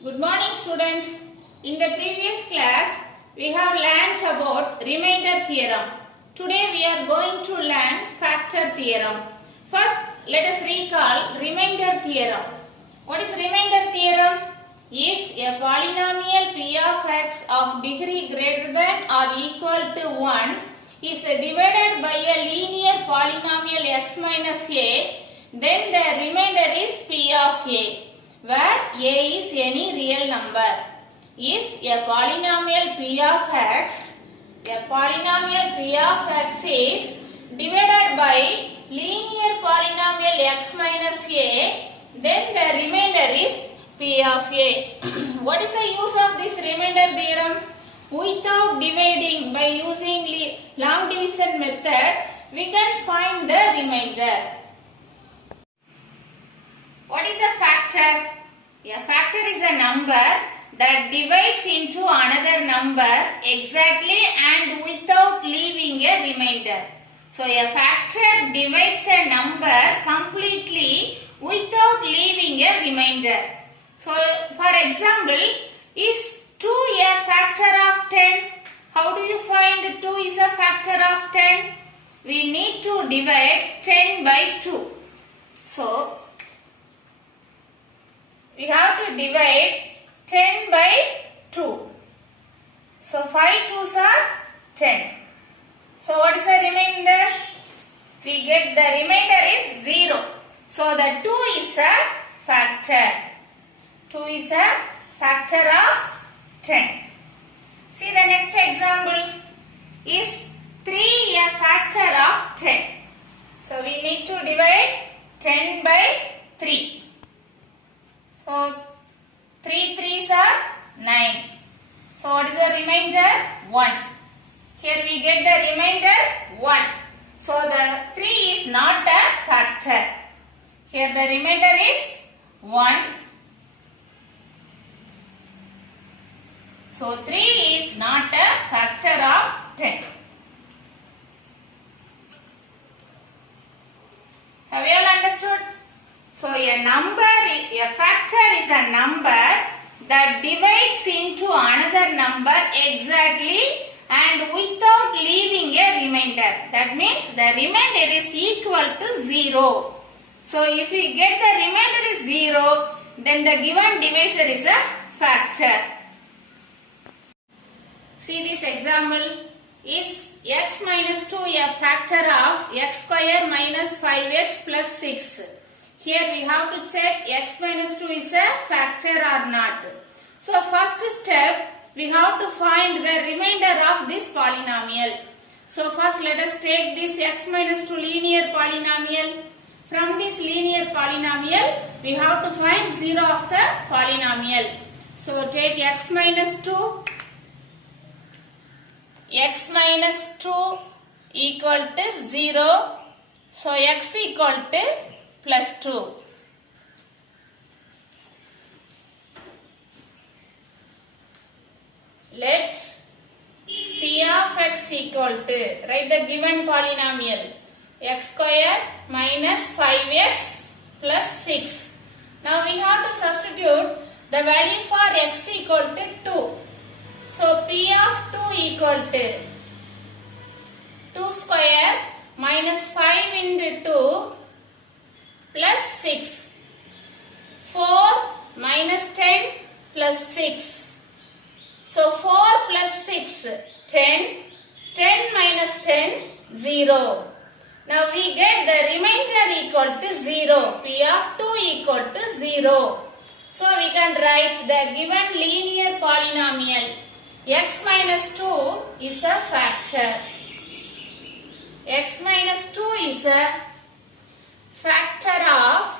Good morning students. In the previous class, we have learnt about remainder theorem. Today we are going to learn factor theorem. First, let us recall remainder theorem. What is remainder theorem? If a polynomial p of x of degree greater than or equal to 1 is divided by a linear polynomial x minus a, then the remainder is p of a, where a is any real number. If a polynomial p of x is divided by linear polynomial x minus a, then the remainder is p of a. What is the use of this remainder theorem? Without dividing by using long division method, we can find the remainder. What is a factor? A factor is a number that divides into another number exactly and without leaving a remainder. So a factor divides a number completely without leaving a remainder. So for example, is 2 a factor of 10? How do you find 2 is a factor of 10? We need to divide 10 by 2. So we have to divide 10 by 2. So 5 2s are 10. So what is the remainder? We get the remainder is 0. So the 2 is a factor. 2 is a factor of 10. See the next example. Is 3 a factor of 10? So we need to divide 10 by 3. So 3 3s are 9. So what is the remainder? 1. Here we get the remainder 1. So the 3 is not a factor. Here the remainder is 1. So 3 is not a factor of 10. Have you all understood? So a factor is a number that divides into another number exactly and without leaving a remainder. That means the remainder is equal to 0. So if we get the remainder is 0, then the given divisor is a factor. See this example. Is x minus 2 a factor of x square minus 5x plus 6? Here we have to check x minus 2 is a factor or not. So first step, we have to find the remainder of this polynomial. So first let us take this x minus 2 linear polynomial. From this linear polynomial, we have to find 0 of the polynomial. So take x minus 2. X minus 2 equal to 0. So x equal to plus 2. Let p of x equal to, write the given polynomial, x square minus 5x plus 6. Now we have to substitute the value for x equal to 2. So p of 2 equal to 2 square minus 5 into 2 plus 6. 4 minus 10 plus 6. So 4 plus 6, 10. 10 minus 10, 0. Now we get the remainder equal to 0. P of 2 equal to 0. So we can write the given linear polynomial. X minus 2 is a factor. X minus 2 is a factor of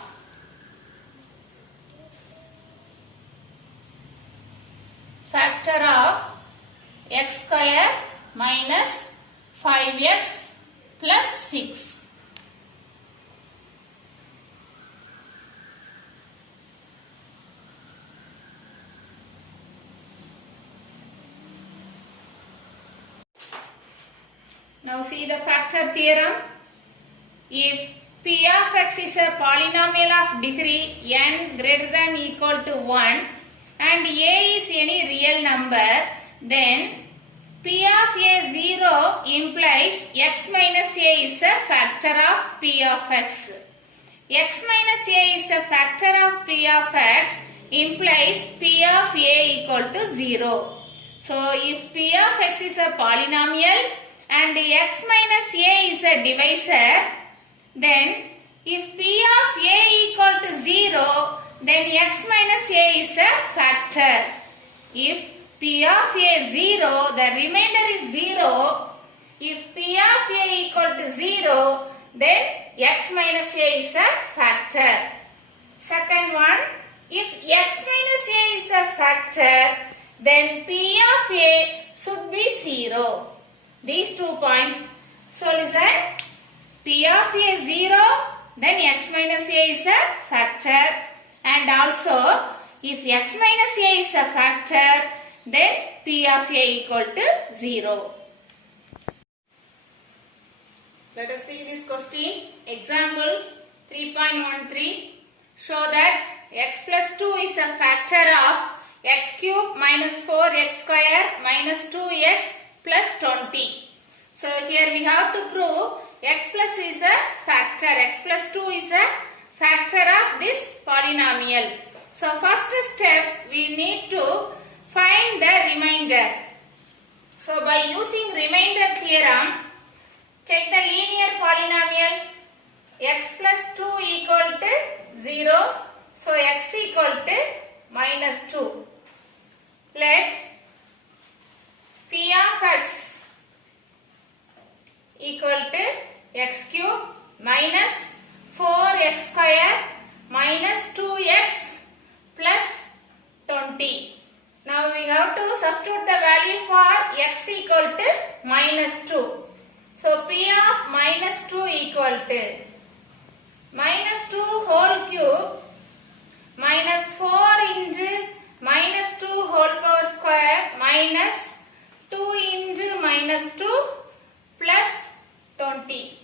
x square minus 5x plus 6. Now see the factor theorem. If p of x is a polynomial of degree n greater than equal to 1, and a is any real number, then P of a 0 implies x minus a is a factor of P of x. X minus a is a factor of P of x implies P of a equal to 0. So if P of x is a polynomial and x minus a is a divisor, then if P of a equal to 0, then x minus a is a factor. If P of a 0, the remainder is 0. If P of a equal to 0, then x minus a is a factor. Second one, if x minus a is a factor, then P of a should be 0. These 2 points. So listen, P of a 0, then x minus a is a factor, and also if x minus a is a factor, then P of a equal to 0. Let us see this question. Example 3.13. Show that x plus 2 is a factor of x cube minus 4x square minus 2x plus 20. So here we have to prove x plus is a factor. X plus 2 is a factor of this polynomial. So first step, we need to find the remainder. So by using remainder theorem, take the linear polynomial x plus 2 equal to 0. So x equal to minus 2. Let P of x equal to x cube minus 4x square minus 2x plus 20. Now we have to substitute the value for x equal to minus 2. So P of minus 2 equal to minus 2 whole cube minus 4 into minus 2 whole power square minus 2 into minus 2 plus 20.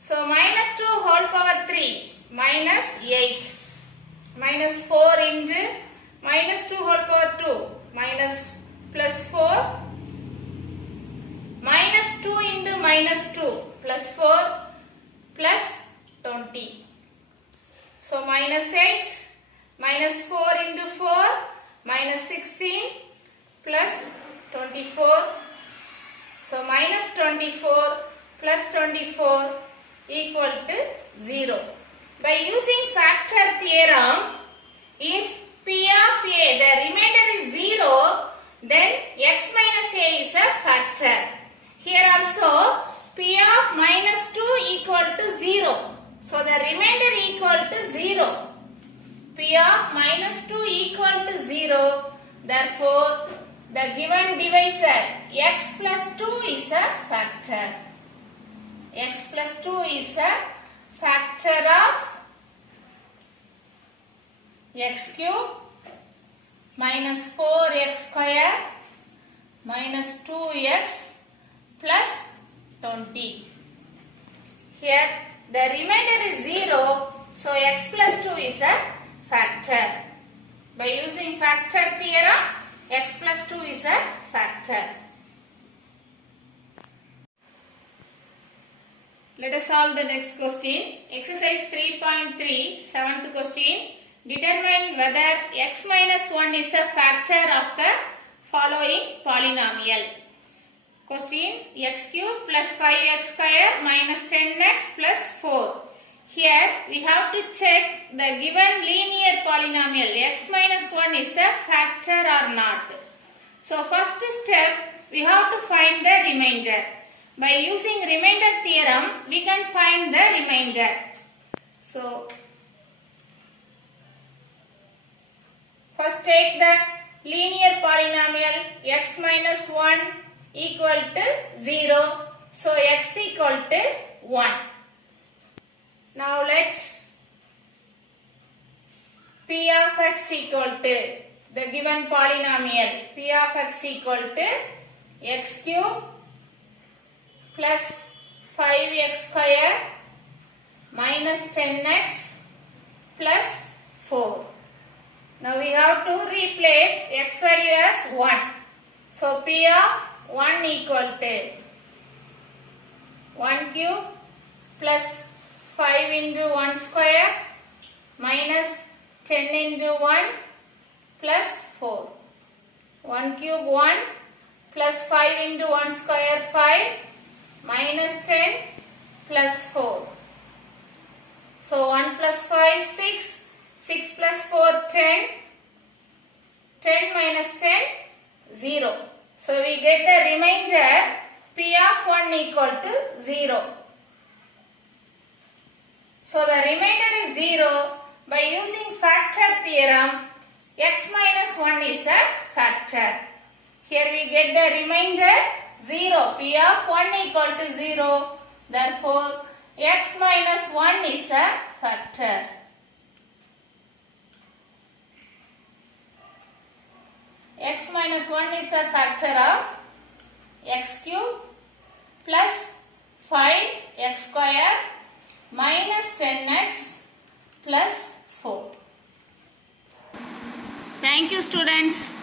So minus 2 whole power 3 minus 8 minus 4 into minus 2 whole power 2 minus plus 4 minus 2 into minus 2 plus 4 plus 20. So minus 8 minus 4 into 4 minus 16 plus 24. So minus 24 plus 24 equal to 0. By using factor theorem, if P of a, the remainder is 0, then x minus a is a factor. Here also P of minus 2 equal to 0. So the remainder equal to 0. P of minus 2 equal to 0. Therefore, the given divisor x plus 2 is a factor. X plus 2 is a factor of x cube minus 4x square minus 2x plus 20. Here the remainder is 0, so x plus 2 is a factor. By using factor theorem, x plus 2 is a factor. Let us solve the next question. Exercise 3.3, 7th question. Determine whether x minus 1 is a factor of the following polynomial. Question: x cube plus 5x square minus 10x plus 4. Here we have to check the given linear polynomial x minus 1 is a factor or not. So first step, we have to find the remainder. By using remainder theorem, we can find the remainder. So first take the linear polynomial x minus 1 equal to 0. So x equal to 1. Now let P of x equal to the given polynomial P of x equal to x cube plus 5x square minus 10x plus 4. Now we have to replace x value as 1. So P of 1 equal to 1 cube plus 5 into 1 square minus 10 into 1 plus 4. 1 cube 1 plus 5 into 1 square 5 minus 10 plus 4. So 1 plus 5 6, 6 plus 4 10, 10 minus 10 0. So we get the remainder P of 1 equal to 0. So the remainder is 0. By using factor theorem, x minus 1 is a factor. Here we get the remainder 0. P of 1 equal to 0. Therefore, x minus 1 is a factor. X minus 1 is a factor of x cube plus 5x square minus 10x plus 4. Thank you, students.